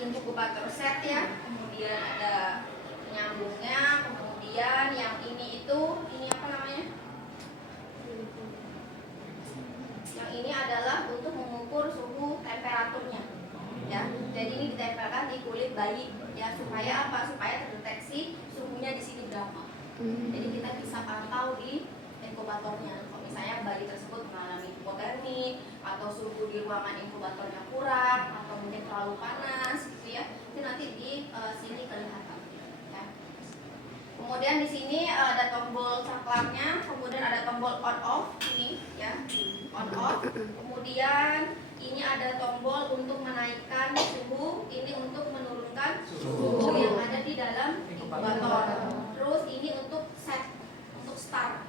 inkubator set ya, kemudian ada penyambungnya, kemudian yang ini apa namanya? Yang ini adalah untuk mengukur suhu temperaturnya ya. Jadi ini ditempelkan di kulit bayi ya, supaya apa? Supaya terdeteksi suhunya di sini berapa. Jadi kita bisa pantau di inkubatornya. Kalau misalnya bayi tersebut mengalami hipotermi atau suhu di ruangan inkubatornya kurang atau mungkin terlalu panas gitu ya, itu nanti di sini kelihatan ya. Kemudian di sini ada tombol saklarnya, kemudian ada tombol on off ini ya, on off. Kemudian ini ada tombol untuk menaikkan suhu, ini untuk menurunkan suhu yang ada di dalam inkubator. Terus ini untuk set, untuk start.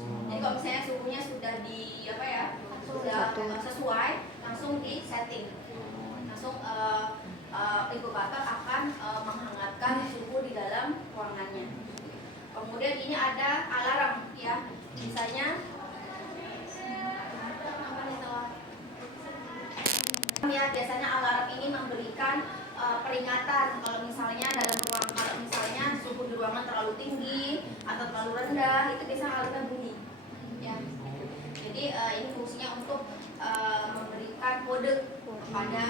Jadi kalau misalnya suhunya sudah di apa ya, sudah sesuai, langsung di setting, langsung inkubator akan menghangatkan suhu di dalam ruangannya. Kemudian ini ada alarm ya, misalnya ya, biasanya alarm ini memberikan peringatan kalau misalnya dalam ruang, kalau misalnya suhu di ruangan terlalu tinggi atau terlalu rendah, itu biasanya alarmnya bunyi ya. Jadi ini fungsinya untuk memberikan kode kepada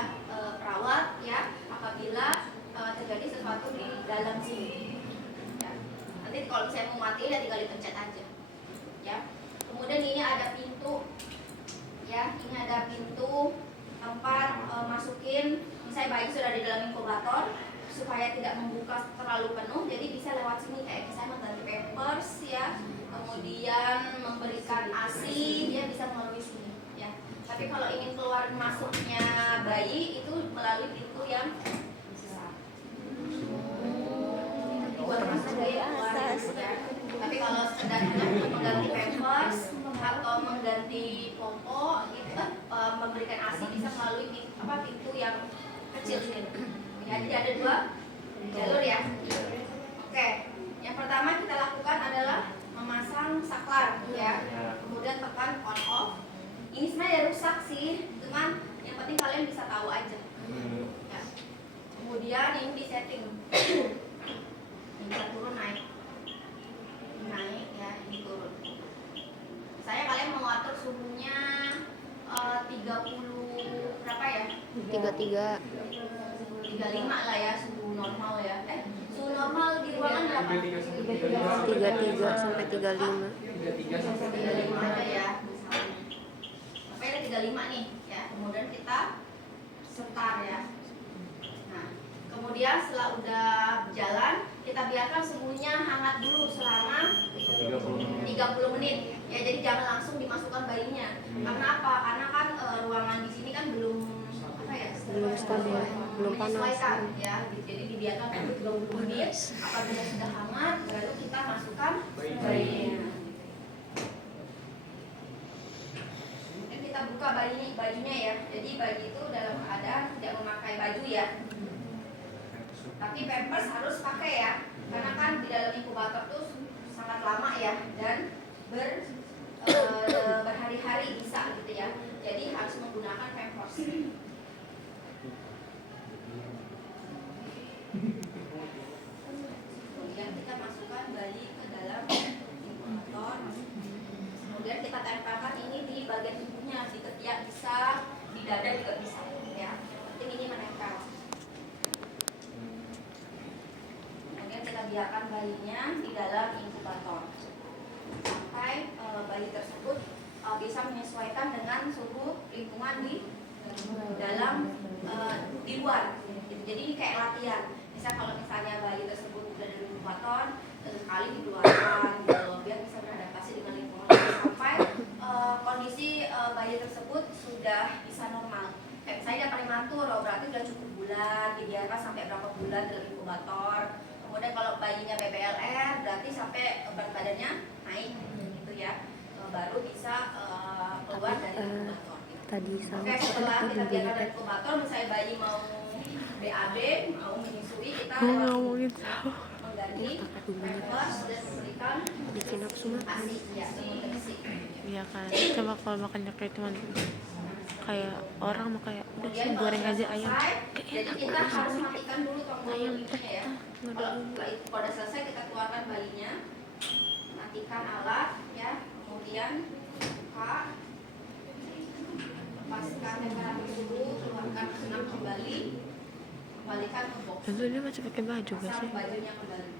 perawat ya, apabila terjadi sesuatu di dalam sini ya. Nanti kalau saya mau mati ya tinggal dipencet aja ya. Kemudian ini ada pintu ya, ini ada pintu tempat masukin, misalnya bayi sudah di dalam inkubator, supaya tidak membuka terlalu penuh, jadi bisa lewat sini, kayak misalnya mengganti pampers ya, kemudian memberikan ASI, dia bisa melalui sini ya. Tapi kalau ingin keluar masuknya bayi itu melalui pintu yang besar. Buat masuk bayi keluar ya. Tapi kalau sekedar mengganti pampers atau mengganti popok gitu, memberikan ASI bisa melalui pintu yang kecil ini. Ya, jadi ada dua jalur ya. Oke, yang pertama kita lakukan adalah memasang saklar ya. Kemudian tekan on off. Ini sebenarnya rusak sih, cuman yang penting kalian bisa tahu aja. Ya. Kemudian ini di setting. Ini turun naik. Naik ya, ini turun. Saya kalian mau atur suhunya 30 berapa ya? 33 35 lah ya, suhu normal ya. Suhu normal di ruangan berapa? 33 sampai 35 35 aja ya. Sampai ada 35 nih ya. Kemudian kita setar ya. Nah, kemudian setelah udah jalan, kita biarkan suhunya hangat dulu selama 30 menit. Ya, jadi jangan langsung dimasukkan bayinya. Karena apa? Karena kan ruangan di sini kan belum apa ya? belum stabil, belum panas ya. Jadi dibiarkan dulu 30 menit. Apabila sudah hangat, baru kita masukkan bayinya. Dan kita buka bajunya ya. Jadi bayi itu dalam keadaan tidak memakai baju ya. Tapi pampers harus pakai ya. Karena kan di dalam inkubator tuh sangat lama ya, dan berhari-hari bisa gitu ya. Jadi harus menggunakan pampers. Kemudian kita masukkan bayi ke dalam inkubator. Kemudian kita tempelkan ini di bagian tubuhnya, di ketiak bisa, di dada juga bisa ya. Penting ini menempel. Kemudian kita biarkan bayinya di dalam inkubator sampai bayi tersebut bisa menyesuaikan dengan suhu lingkungan di dalam di luar. Jadi ini kayak latihan. Misal kalau misalnya bayi tersebut sudah dari inkubator, sekali dikeluarkan gitu, biar bisa beradaptasi dengan lingkungan sampai kondisi bayi tersebut sudah bisa normal. Kayak misalnya dia prematur, berarti sudah cukup bulan, dibiarkan sampai berapa bulan dalam inkubator. Kemudian kalau bayinya BBLR, berarti sampai berat badannya naik gitu ya, baru bisa keluar dari inkubator. Tadi Oke, setelah kita biarkan dari inkubator, misalnya bayi mau BAB, mau menyusui, kita mengganti pampers dan memberikan bikin nafsu makan. ASI ya, Iya kan, coba kalau makannya kayak teman kayak orang mau kayak udah Kemudian sih kalau goreng sudah aja ayam selesai, kayak jadi enak kita banget harus sih. matikan dulu tombol Ayam ininya ya. nggak ada Kalau bumbu. setelah itu kalau udah selesai kita keluarkan bayinya, matikan alat ya, kemudian buka, lepaskan temperatur dulu, keluarkan senang kembali, kembalikan ke box. Tentu dia masih pakai baju gak Pasang sih? bajunya kembali.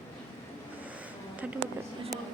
Tadi udah masuk.